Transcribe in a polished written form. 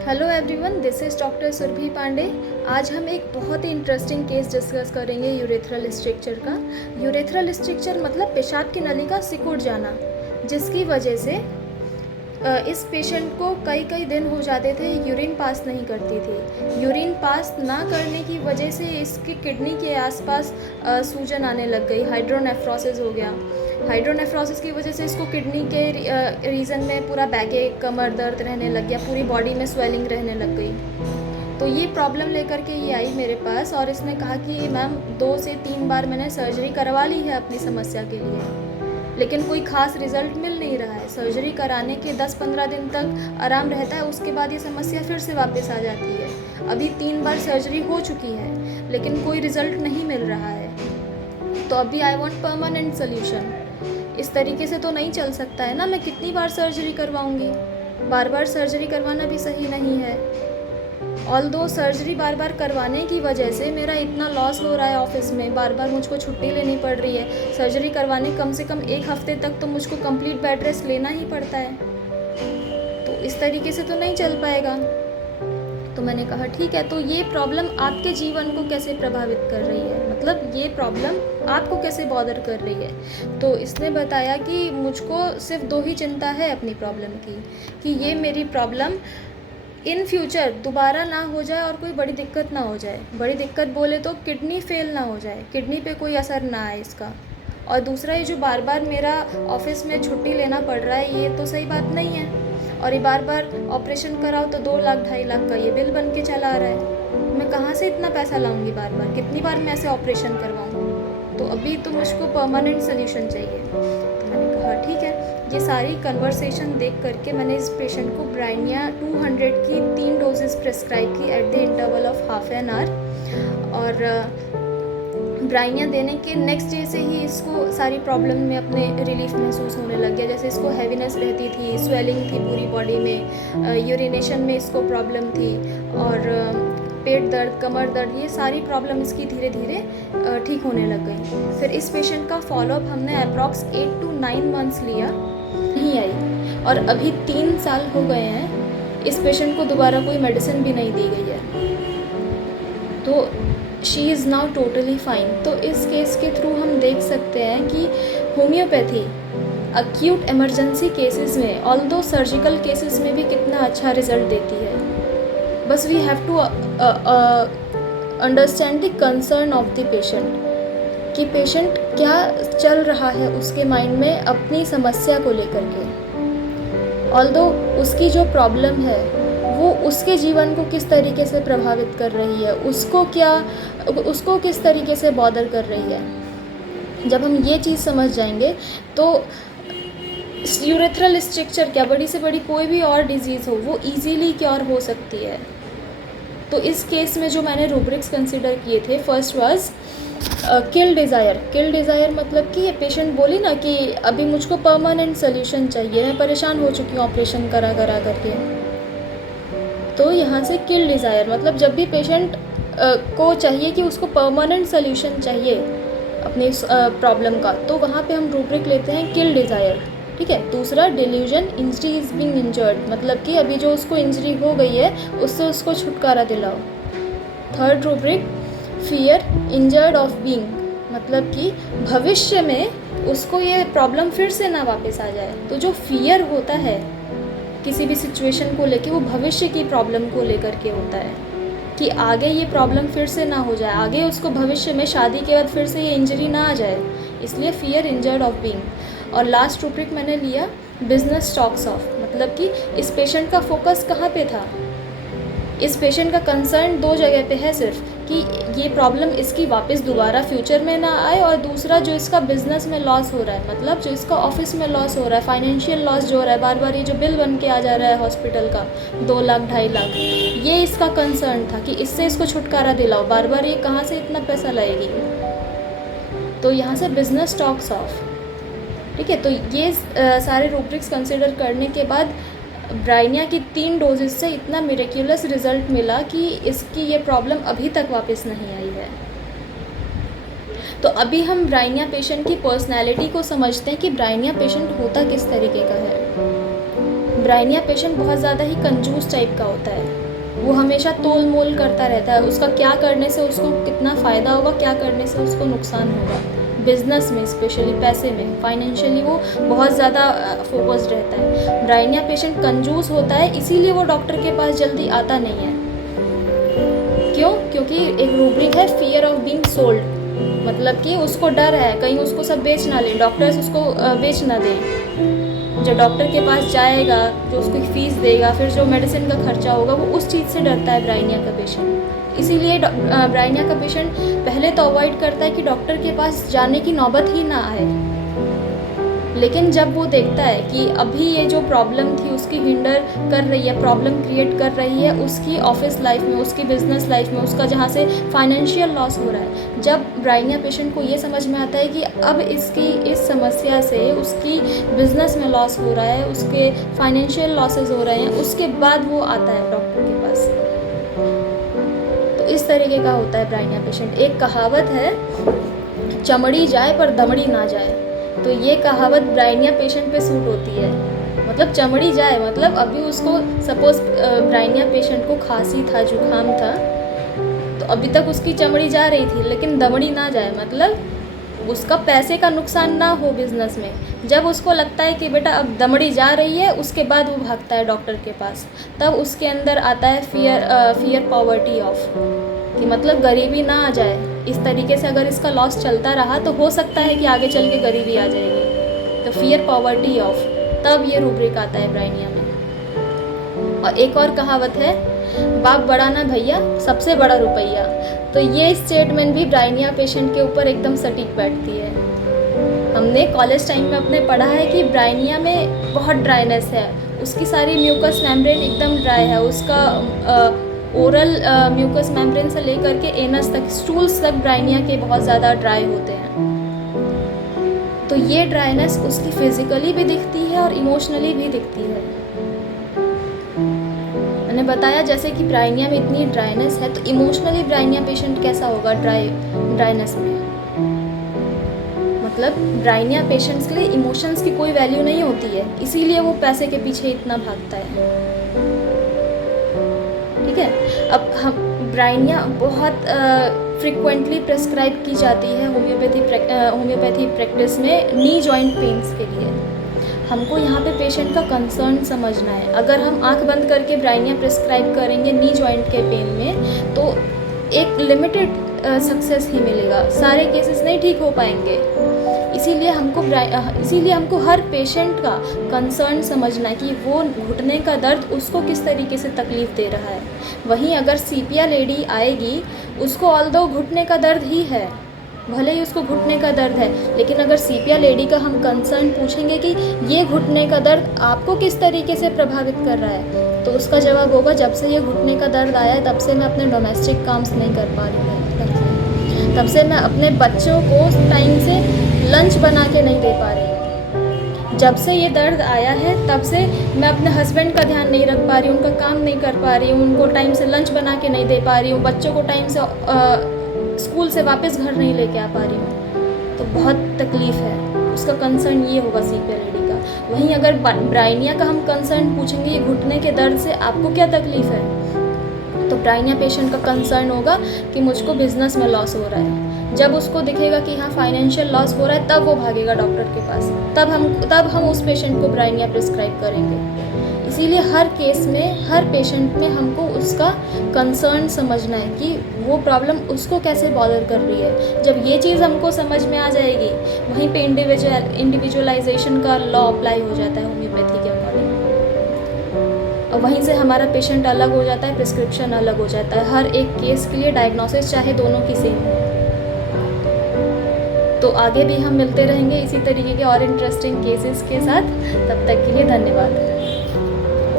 Hello everyone, this is doctor Surabhi Pandey. आज हम एक बहुत ही इंटरेस्टिंग केस डिस्कस करेंगे यूरेथ्रल स्ट्रक्चर का। यूरेथ्रल स्ट्रक्चर मतलब पेशाब की नली का सिकुड़ जाना, जिसकी वजह से इस पेशेंट को कई कई दिन हो जाते थे, यूरिन पास नहीं करती थी। यूरिन पास ना करने की वजह से इसकी किडनी के आसपास सूजन आने लग गई, हाइड्रोनेफ्रोसिस हो गया। हाइड्रोनेफ्रोसिस की वजह से इसको किडनी के रीजन में पूरा बैकएक, कमर दर्द रहने लग गया, पूरी बॉडी में स्वेलिंग रहने लग गई। तो ये प्रॉब्लम लेकर के ये आई मेरे पास और इसने कहा कि मैम 2 से 3 बार मैंने सर्जरी करवा ली है अपनी समस्या के लिए, लेकिन कोई ख़ास रिज़ल्ट मिल नहीं रहा है। सर्जरी कराने के 10-15 दिन तक आराम रहता है, उसके बाद ये समस्या फिर से वापस आ जाती है। अभी 3 बार सर्जरी हो चुकी है लेकिन कोई रिज़ल्ट नहीं मिल रहा है। तो अभी आई वांट परमानेंट सोल्यूशन। इस तरीके से तो नहीं चल सकता है ना, मैं कितनी बार सर्जरी करवाऊँगी। बार बार सर्जरी करवाना भी सही नहीं है। ऑल्दो सर्जरी बार बार करवाने की वजह से मेरा इतना लॉस हो रहा है ऑफिस में, बार बार मुझको छुट्टी लेनी पड़ रही है। सर्जरी करवाने कम से कम 1 हफ्ते तक तो मुझको कंप्लीट बेड रेस्ट लेना ही पड़ता है। तो इस तरीके से तो नहीं चल पाएगा। तो मैंने कहा ठीक है, तो ये प्रॉब्लम आपके जीवन को कैसे प्रभावित कर रही है, मतलब ये प्रॉब्लम आपको कैसे बॉदर कर रही है। तो इसने बताया कि मुझको सिर्फ 2 ही चिंता है अपनी प्रॉब्लम की, कि ये मेरी प्रॉब्लम इन फ्यूचर दोबारा ना हो जाए और कोई बड़ी दिक्कत ना हो जाए। बड़ी दिक्कत बोले तो किडनी फेल ना हो जाए, किडनी पे कोई असर ना आए इसका। और दूसरा, ये जो बार बार मेरा ऑफिस में छुट्टी लेना पड़ रहा है, ये तो सही बात नहीं है। और ये बार बार ऑपरेशन कराओ तो 2 लाख 2.5 लाख का ये बिल बन के चला आ रहा है। मैं कहाँ से इतना पैसा लाऊंगी, बार बार कितनी बार मैं ऐसे ऑपरेशन करवाऊँ। तो अभी तो मुझको परमानेंट सोल्यूशन चाहिए। तो मैंने कहा ठीक है। ये सारी कन्वर्सेशन देख करके मैंने इस पेशेंट को ब्राइनिया 200 की 3 डोजेस प्रेस्क्राइब की at the interval of half an hour. और ब्राइनिया देने के नेक्स्ट डे से ही इसको सारी प्रॉब्लम में अपने रिलीफ महसूस होने लग गया। जैसे इसको हैवीनेस रहती थी, स्वेलिंग थी पूरी बॉडी में, यूरिनेशन में इसको प्रॉब्लम थी, और पेट दर्द, कमर दर्द, ये सारी प्रॉब्लम इसकी धीरे धीरे ठीक होने लग गई। फिर इस पेशेंट का फॉलोअप हमने अप्रॉक्स 8 to 9 मंथ्स लिया, नहीं आई। और अभी 3 साल हो गए हैं, इस पेशेंट को दोबारा कोई मेडिसिन भी नहीं दी गई है। तो she is now totally fine. तो इस केस के थ्रू हम देख सकते हैं कि होम्योपैथी अक्यूट इमरजेंसी केसेस में, ऑल्दो सर्जिकल केसेस में भी कितना अच्छा रिजल्ट देती है। बस we have to understand the concern of the patient, कि पेशेंट क्या चल रहा है उसके माइंड में अपनी समस्या को लेकर के। ऑल्दो उसकी जो प्रॉब्लम है वो उसके जीवन को किस तरीके से प्रभावित कर रही है, उसको किस तरीके से बॉदर कर रही है। जब हम ये चीज़ समझ जाएंगे तो यूरेथ्रल स्ट्रक्चर क्या, बड़ी से बड़ी कोई भी और डिजीज़ हो, वो इजीली क्योर हो सकती है। तो इस केस में जो मैंने रूब्रिक्स कंसिडर किए थे, first was kill desire. Kill desire मतलब कि ये पेशेंट बोली ना कि अभी मुझको परमानेंट सोल्यूशन चाहिए, मैं परेशान हो चुकी हूँ ऑपरेशन करा करके। तो यहाँ से किल डिज़ायर मतलब जब भी पेशेंट को चाहिए कि उसको परमानेंट सोल्यूशन चाहिए अपनी प्रॉब्लम का, तो वहाँ पे हम रूब्रिक लेते हैं किल डिज़ायर, ठीक है। दूसरा, delusion, injury is being injured, मतलब कि अभी जो उसको इंजरी हो गई है उससे उसको छुटकारा दिलाओ। Third rubric, fear injured of being, मतलब कि भविष्य में उसको ये प्रॉब्लम फिर से ना वापस आ जाए। तो जो फियर होता है किसी भी सिचुएशन को लेके, वो भविष्य की प्रॉब्लम को लेकर के होता है कि आगे ये प्रॉब्लम फिर से ना हो जाए, आगे उसको भविष्य में शादी के बाद फिर से ये इंजरी ना आ जाए, इसलिए फियर इंजर्ड ऑफ बीइंग। और लास्ट रूब्रिक मैंने लिया बिजनेस स्टॉक्स ऑफ, मतलब कि इस पेशेंट का फोकस कहाँ पे था। इस पेशेंट का कंसर्न 2 जगह पे है सिर्फ, कि ये प्रॉब्लम इसकी वापस दोबारा फ्यूचर में ना आए, और दूसरा जो इसका बिज़नेस में लॉस हो रहा है, मतलब जो इसका ऑफिस में लॉस हो रहा है, फाइनेंशियल लॉस जो हो रहा है, बार बार ये जो बिल बन के आ जा रहा है हॉस्पिटल का 2 लाख 2.5 लाख, ये इसका कंसर्न था कि इससे इसको छुटकारा दिलाओ, बार बार ये कहाँ से इतना पैसा लाएगी। तो यहाँ से बिजनेस स्टॉक्स ऑफ, ठीक है। तो ये सारे रूब्रिक्स कंसिडर करने के बाद ब्राइनिया की 3 डोजेस से इतना मिरेक्युलस रिजल्ट मिला कि इसकी ये प्रॉब्लम अभी तक वापस नहीं आई है। तो अभी हम ब्राइनिया पेशेंट की पर्सनैलिटी को समझते हैं कि ब्राइनिया पेशेंट होता किस तरीके का है। ब्राइनिया पेशेंट बहुत ज़्यादा ही कंजूस टाइप का होता है। वो हमेशा तोल मोल करता रहता है, उसका क्या करने से उसको कितना फ़ायदा होगा, क्या करने से उसको नुकसान होगा। बिजनेस में स्पेशली पैसे में, फाइनेंशियली वो बहुत ज़्यादा फोकस्ड रहता है। ब्राइनिया पेशेंट कंजूस होता है, इसीलिए वो डॉक्टर के पास जल्दी आता नहीं है। क्यों? क्योंकि एक रूब्रिक है फियर ऑफ बीइंग सोल्ड, मतलब कि उसको डर है कहीं उसको सब बेच ना ले, डॉक्टर्स उसको बेच ना दें। जो डॉक्टर के पास जाएगा, जो उसको फीस देगा, फिर जो मेडिसिन का खर्चा होगा, वो उस चीज़ से डरता है ब्राइनिया का पेशेंट। इसीलिए ब्राइनिया का पेशेंट पहले तो अवॉइड करता है कि डॉक्टर के पास जाने की नौबत ही ना आए। लेकिन जब वो देखता है कि अभी ये जो प्रॉब्लम थी उसकी हिंडर कर रही है, प्रॉब्लम क्रिएट कर रही है उसकी ऑफिस लाइफ में, उसकी बिजनेस लाइफ में, उसका जहाँ से फाइनेंशियल लॉस हो रहा है, जब ब्राइनिया पेशेंट को ये समझ में आता है कि अब इसकी इस समस्या से उसकी बिजनेस में लॉस हो रहा है, उसके फाइनेंशियल लॉसेस हो रहे हैं, उसके बाद वो आता है डॉक्टर के पास। तो इस तरीके का होता है ब्राइनिया पेशेंट। एक कहावत है, चमड़ी जाए पर दमड़ी ना जाए, तो ये कहावत ब्राइनिया पेशेंट पे सूट होती है। मतलब चमड़ी जाए मतलब अभी उसको सपोज ब्राइनिया पेशेंट को खांसी था, जुकाम था, तो अभी तक उसकी चमड़ी जा रही थी, लेकिन दमड़ी ना जाए मतलब उसका पैसे का नुकसान ना हो बिजनेस में। जब उसको लगता है कि बेटा अब दमड़ी जा रही है, उसके बाद वो भागता है डॉक्टर के पास। तब उसके अंदर आता है फियर पॉवर्टी ऑफ, कि मतलब गरीबी ना आ जाए। इस तरीके से अगर इसका लॉस चलता रहा तो हो सकता है कि आगे चल के गरीबी आ जाएगी। तो फियर पॉवर्टी ऑफ, तब ये रूब्रिक आता है ब्राइनिया में। और एक और कहावत है, बाप बड़ा ना भैया, सबसे बड़ा रुपया। तो ये स्टेटमेंट भी ब्राइनिया पेशेंट के ऊपर एकदम सटीक बैठती है। हमने कॉलेज टाइम में अपने पढ़ा है कि ब्राइनिया में बहुत ड्राइनेस है, उसकी सारी म्यूकस मेम्ब्रेन एकदम ड्राई है, उसका ओरल म्यूकस मेम्ब्रेन से लेकर के एनस तक, स्टूल्स तक ब्राइनिया के बहुत ज़्यादा ड्राई होते हैं। तो ये ड्राइनेस उसकी फिजिकली भी दिखती है और इमोशनली भी दिखती है। मैंने बताया जैसे कि ब्राइनिया में इतनी ड्राइनेस है, तो इमोशनली ब्राइनिया पेशेंट कैसा होगा ड्राइनेस में। मतलब ब्राइनिया पेशेंट्स के लिए इमोशंस की कोई वैल्यू नहीं होती है, इसीलिए वो पैसे के पीछे इतना भागता है। ठीक है, अब हम ब्राइनिया बहुत फ्रिक्वेंटली प्रेस्क्राइब की जाती है होम्योपैथी प्रैक्टिस में नी जॉइंट पेन्स के लिए। हमको यहाँ पे पेशेंट का कंसर्न समझना है। अगर हम आंख बंद करके ब्राइनिया प्रेस्क्राइब करेंगे नी जॉइंट के पेन में, तो एक लिमिटेड सक्सेस ही मिलेगा, सारे केसेस नहीं ठीक हो पाएंगे। इसीलिए हमको हर पेशेंट का कंसर्न समझना है कि वो घुटने का दर्द उसको किस तरीके से तकलीफ़ दे रहा है। वहीं अगर सीपिया लेडी आएगी, उसको ऑल्दो घुटने का दर्द ही है, भले ही उसको घुटने का दर्द है, लेकिन अगर सीपिया लेडी का हम कंसर्न पूछेंगे कि ये घुटने का दर्द आपको किस तरीके से प्रभावित कर रहा है, तो उसका जवाब होगा, जब से ये घुटने का दर्द आया है तब से मैं अपने डोमेस्टिक काम्स नहीं कर पा रही हूँ, तब से मैं अपने बच्चों को टाइम से लंच बना के नहीं दे पा रही हूँ, जब से ये दर्द आया है तब से मैं अपने हस्बैंड का ध्यान नहीं रख पा रही हूँ, उनका काम नहीं कर पा रही हूँ, उनको टाइम से लंच बना के नहीं दे पा रही हूँ, बच्चों को टाइम से स्कूल से वापस घर नहीं लेके आ पा रही हूँ, तो बहुत तकलीफ़ है। उसका कंसर्न ये होगा सीपिया लेडी का। वहीं अगर ब्राइनिया का हम कंसर्न पूछेंगे, ये घुटने के दर्द से आपको क्या तकलीफ़ है, तो ब्राइनिया पेशेंट का कंसर्न होगा कि मुझको बिजनेस में लॉस हो रहा है। जब उसको दिखेगा कि हाँ फाइनेंशियल लॉस हो रहा है, तब वो भागेगा डॉक्टर के पास, तब हम उस पेशेंट को ब्राइनिया प्रिस्क्राइब करेंगे। इसीलिए हर केस में, हर पेशेंट में हमको उसका कंसर्न समझना है कि वो प्रॉब्लम उसको कैसे बॉदर कर रही है। जब ये चीज़ हमको समझ में आ जाएगी, वहीं पे इंडिविजुअलाइजेशन का लॉ अप्लाई हो जाता है होम्योपैथी के अकॉर्डिंग, और वहीं से हमारा पेशेंट अलग हो जाता है, प्रिस्क्रिप्शन अलग हो जाता है। हर एक केस के लिए डायग्नोसिस चाहे दोनों की सेम हो। तो आगे भी हम मिलते रहेंगे इसी तरीके के और इंटरेस्टिंग केसेस के साथ। तब तक के लिए धन्यवाद।